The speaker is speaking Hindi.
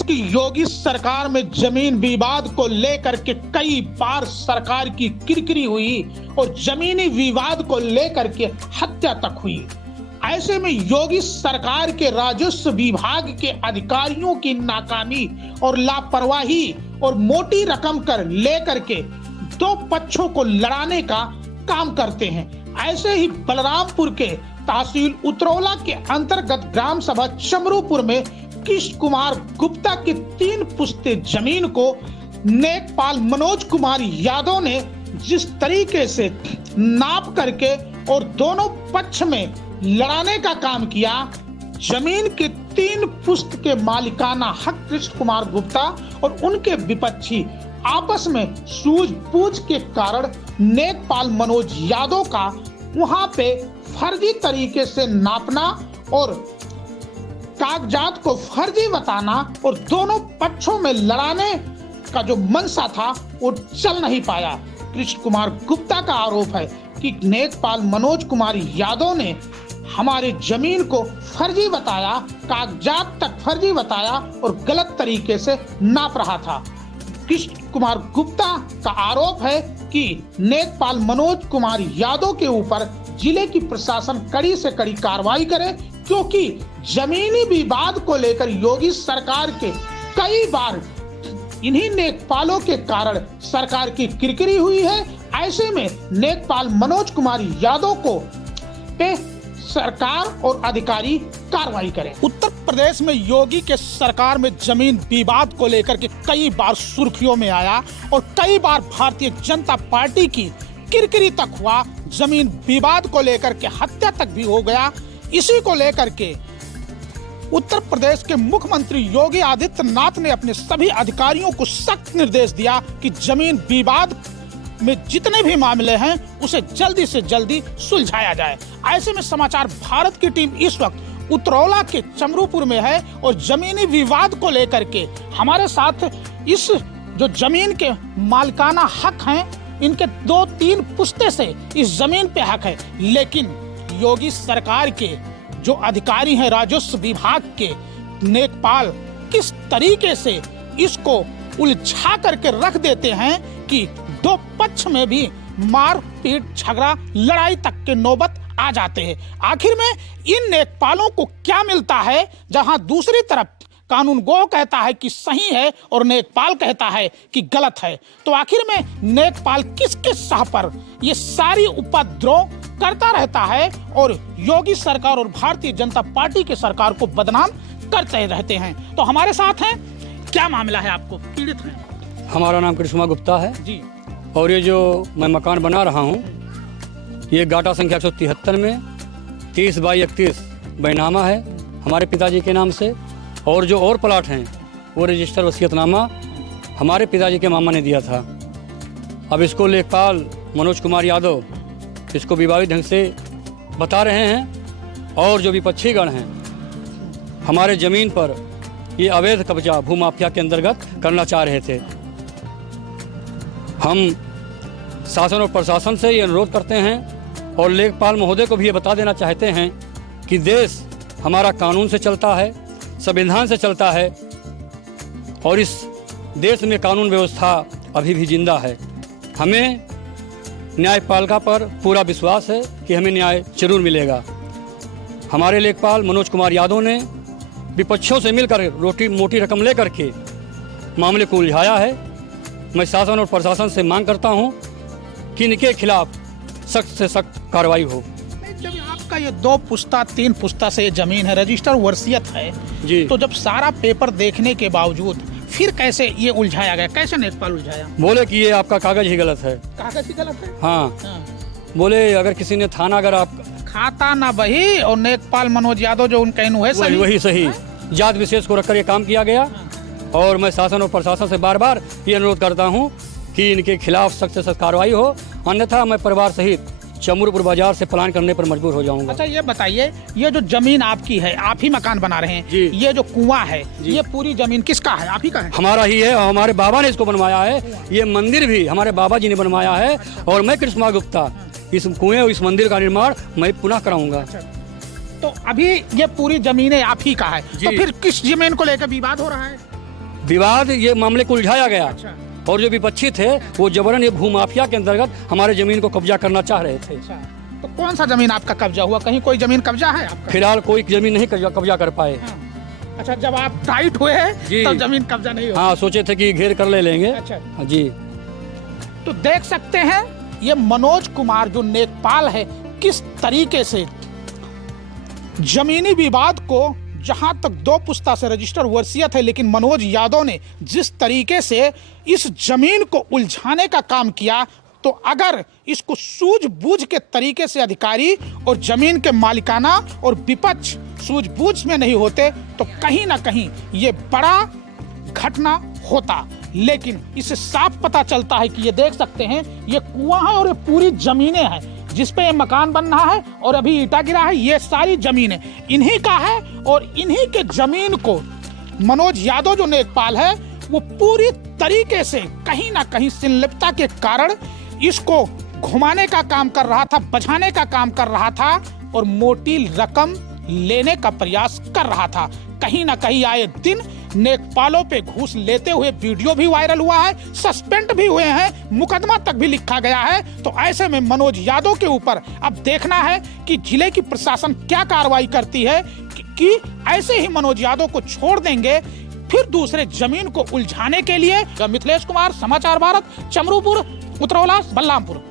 प्रदेश की योगी सरकार में जमीन विवाद को लेकर के कई बार सरकार की किरकिरी हुई और जमीनी विवाद को लेकर के हत्या तक हुई। ऐसे में योगी सरकार के राजस्व विभाग के अधिकारियों की नाकामी और लापरवाही और मोटी रकम कर लेकर के दो पक्षों को लड़ाने का काम करते हैं। ऐसे ही बलरामपुर के तहसील उतरौला के अंतर्गत ग्राम सभा चमरूपुर में कृष्ण कुमार गुप्ता की 3 पुश्ते जमीन को नेकपाल मनोज कुमार यादव ने जिस तरीके से नाप करके और दोनों पक्ष में लड़ाने का काम किया, जमीन के 3 पुश्त के मालिकाना हक कृष्ण कुमार गुप्ता और उनके विपक्षी आपस में सूझबूझ के कारण नेकपाल मनोज यादव का वहां पे फर्जी तरीके से नापना और कागजात को फर्जी बताना और दोनों पक्षों में लड़ाने का जो मंशा था वो चल नहीं पाया। कृष्ण कुमार गुप्ता का आरोप है कि नेकपाल मनोज कुमार यादव ने हमारे जमीन को फर्जी बताया, कागजात तक फर्जी बताया और गलत तरीके से नाप रहा था। कृष्ण कुमार गुप्ता का आरोप है कि नेकपाल मनोज कुमार यादव के ऊपर जिले की प्रशासन कड़ी से कड़ी कार्रवाई करे, क्योंकि जमीनी विवाद को लेकर योगी सरकार के कई बार इन्हीं नेकपालों के कारण सरकार की किरकिरी हुई है। ऐसे में नेकपाल मनोज कुमार यादव को पे सरकार और अधिकारी कार्रवाई करें। उत्तर प्रदेश में योगी के सरकार में जमीन विवाद को लेकर के कई बार सुर्खियों में आया और कई बार भारतीय जनता पार्टी की किरकिरी तक हुआ। जमीन विवाद को लेकर के हत्या तक भी हो गया। इसी को लेकर के उत्तर प्रदेश के मुख्यमंत्री योगी आदित्यनाथ ने अपने सभी अधिकारियों को सख्त निर्देश दिया कि जमीन विवाद में जितने भी मामले हैं उसे जल्दी से जल्दी सुलझाया जाए। ऐसे में समाचार भारत की टीम इस वक्त उतरौला के चमरूपुर में है और जमीनी विवाद को लेकर के हमारे साथ इस जो जमीन के मालिकाना हक हैं, इनके 2-3 पुश्ते से इस जमीन पे हक है, लेकिन योगी सरकार के जो अधिकारी हैं राजस्व विभाग के नेकपाल किस तरीके से इसको उलझा करके रख देते हैं कि दो पक्ष में भी मारपीट झगड़ा लड़ाई तक के नौबत आ जाते हैं। आखिर में इन नेकपालों को क्या मिलता है, जहां दूसरी तरफ कानून गो कहता है कि सही है और नेकपाल कहता है कि गलत है। तो आखिर में नेकपाल किसके साह पर ये सारी उपद्रव करता रहता है और योगी सरकार और भारतीय जनता पार्टी के सरकार को बदनाम करते रहते हैं। तो हमारे साथ हैं, क्या मामला है, आपको पीड़ित हैं? हमारा नाम कृष्ण कुमार गुप्ता है जी। और ये जो मैं मकान बना रहा हूँ, ये गाटा संख्या 173 में 30/31 बैनामा है हमारे पिताजी के नाम से, और जो और प्लाट हैं वो रजिस्टर वसीयतनामा हमारे पिताजी के मामा ने दिया था। अब इसको लेखपाल मनोज कुमार यादव इसको विवादित ढंग से बता रहे हैं और जो विपक्षीगण हैं हमारे ज़मीन पर ये अवैध कब्जा भूमाफिया के अंतर्गत करना चाह रहे थे। हम शासन और प्रशासन से ये अनुरोध करते हैं और लेखपाल महोदय को भी ये बता देना चाहते हैं कि देश हमारा कानून से चलता है, संविधान से चलता है और इस देश में कानून व्यवस्था अभी भी जिंदा है। हमें न्यायपालिका पर पूरा विश्वास है कि हमें न्याय जरूर मिलेगा। हमारे लेखपाल मनोज कुमार यादव ने विपक्षों से मिलकर मोटी रकम लेकर के मामले को उलझाया है। मैं शासन और प्रशासन से मांग करता हूं कि इनके खिलाफ सख्त से सख्त कार्रवाई हो। जब आपका ये 2 पुश्ता 3 पुश्ता से ये जमीन है, रजिस्टर वसीयत है जी, तो जब सारा पेपर देखने के बावजूद फिर कैसे ये उलझाया गया, कैसे नेकपाल उलझाया? बोले कि ये आपका कागज ही गलत है। कागज ही गलत है? हाँ। बोले अगर किसी ने थाना अगर आप खाता ना बही और नेकपाल मनोज यादव जो उनका है सही, वही सही जात विशेष को रखकर ये काम किया गया। और मैं शासन और प्रशासन से बार बार ये अनुरोध करता हूँ कि इनके खिलाफ सख्त से सख्त कार्रवाई हो, अन्यथा मैं परिवार सहित चमरूपुर बाजार से पलायन करने पर मजबूर हो जाऊंगा। अच्छा ये बताइए, ये जो जमीन आपकी है, आप ही मकान बना रहे हैं जी। ये जो कुआं है, ये पूरी जमीन किसका है? आप ही का है? हमारा ही है और हमारे बाबा ने इसको बनवाया है। ये मंदिर भी हमारे बाबा जी ने बनवाया है और मैं कृष्ण कुमार गुप्ता इस कुएं और इस मंदिर का निर्माण मैं पुनः कराऊंगा। तो अभी ये पूरी जमीन आप ही का है, तो फिर किस जमीन को लेकर विवाद हो रहा है? विवाद ये मामले को उलझाया गया। अच्छा। और जो विपक्षी थे वो जबरन ये भूमाफिया के अंतर्गत हमारे जमीन को कब्जा करना चाह रहे थे। अच्छा। तो कौन सा जमीन आपका कब्जा हुआ? कहीं कोई जमीन कब्जा है आपका? फिलहाल कोई जमीन नहीं कब्जा कर पाए। हाँ। अच्छा, जब आप टाइट हुए जी। तब जमीन कब्जा नहीं हुआ? हाँ, सोचे थे कि घेर कर ले लेंगे। अच्छा। हाँ जी। तो देख सकते हैं ये मनोज कुमार जो नेकपाल है किस तरीके से जमीनी विवाद को, जहां तक 2 पुस्ता से रजिस्टर वसीयत है, लेकिन मनोज यादव ने जिस तरीके से इस जमीन को उलझाने का काम किया, तो अगर इसको सूझबूझ के तरीके से अधिकारी और जमीन के मालिकाना और विपक्ष सूझबूझ में नहीं होते तो कहीं ना कहीं ये बड़ा घटना होता। लेकिन इससे साफ पता चलता है कि ये देख सकते हैं ये कुआं है और ये पूरी जमीनें हैं जिस पे ये मकान बन रहा है और अभी ईटा गिरा है, ये सारी जमीनें इन्हीं का है। और इन्हीं के जमीन को मनोज यादव जो नेकपाल है वो पूरी तरीके से कहीं ना कहीं संलिप्तता के कारण इसको घुमाने का काम कर रहा था, बचाने का काम कर रहा था और मोटी रकम लेने का प्रयास कर रहा था। कहीं ना कहीं आए दिन नेकपालों पे घूस लेते हुए वीडियो भी वायरल हुआ है, सस्पेंड भी हुए हैं, मुकदमा तक भी लिखा गया है। तो ऐसे में मनोज यादव के ऊपर अब देखना है कि जिले की प्रशासन क्या कार्रवाई करती है कि ऐसे ही मनोज यादव को छोड़ देंगे फिर दूसरे जमीन को उलझाने के लिए। मिथिलेश कुमार, समाचार भारत, चमरूपुर, उतरौला, बलरामपुर।